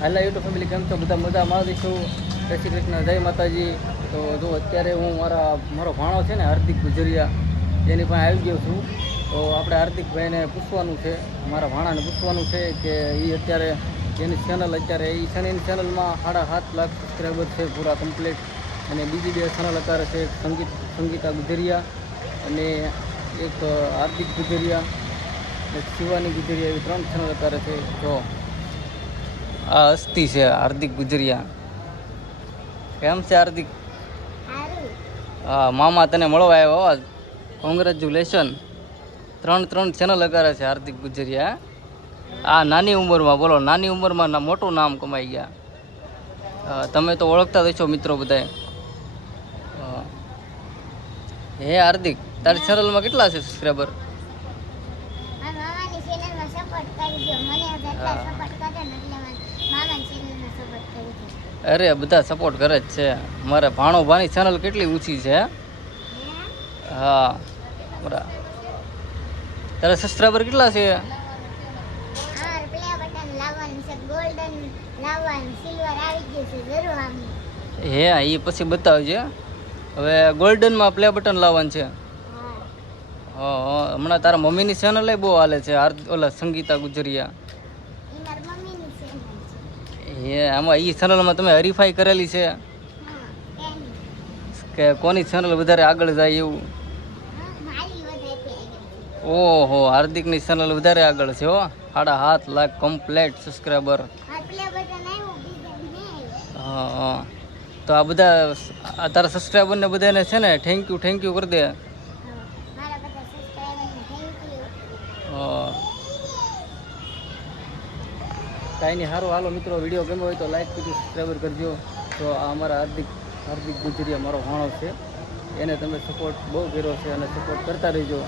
હાલા YouTube family કેમ છો? બધા મજામાં આવીશું. જય શ્રી કૃષ્ણ, જય માતાજી. તો જો અત્યારે હું મારો ભાણો છે ને હાર્દિક ગુજરિયા એની પાસે આવી ગયો છું. તો આપણે હાર્દિકભાઈને પૂછવાનું છે, મારા ભાણાને પૂછવાનું છે કે એ અત્યારે એની ચેનલ અત્યારે એની ચેનલમાં 7.5 લાખ સબસ્ક્રાઈબર છે પૂરા કમ્પ્લીટ. અને બીજી 2 ચેનલ અત્યારે છે, સંગીતા ગુજરિયા અને એક હાર્દિક ગુજરિયા, એક શિવાની ગુજરિયા, એવી 3 ચેનલ અત્યારે છે. જો આ હસ્તી છે હાર્દિક ગુજરિયા. કેમ છે હાર્દિક? હા, મામા તને મળવા આવ્યો. કોંગ્રેચ્યુલેશન. 3 ચેનલ કરે છે હાર્દિક ગુજરિયા. આ નાની ઉંમરમાં, બોલો, નાની ઉંમરમાં મોટું નામ કમાઈ ગયા. તમે તો ઓળખતા જ છો મિત્રો બધા. હે હાર્દિક, તારી ચેનલમાં કેટલા છે સબસ્ક્રાઈબર? અરે બધા સપોર્ટ કરે જ છે. મારે ભાણો ભાની ચેનલ કેટલી ઊંચી છે. હા બરાબર. તારા સબસ્ક્રાઈબર કેટલા છે? હે, એ પછી બતાવજે. હવે ગોલ્ડનમાં પ્લે બટન લાવવાનું છે. હા, હમણાં તારા મમ્મીની ચેનલ બહુ હાલે છે, ઓલા સંગીતા ગુજરિયા. હે, આમાં એ ચેનલમાં તમે હરીફાઈ કરેલી છે કે કોની ચેનલ વધારે આગળ જાય એવું? ઓહો, હાર્દિકની ચેનલ વધારે આગળ છે હો. 7.5 લાખ કમ્પ્લીટ સબસ્ક્રાઈબર. હા, તો આ બધા તારા સબસ્ક્રાઈબરને બધાને છે ને થેન્ક યુ કરી દે. કાંઈ નહીં, સારું. હાલો મિત્રો, વિડીયો ગમ્યો હોય તો લાઈક કરજો, સબસ્ક્રાઈબર કરજો. તો આ અમારા હાર્દિક ગુજરિયા મારો ભાણો છે, એને તમે સપોર્ટ બહુ કર્યો છે અને સપોર્ટ કરતા રહીજો.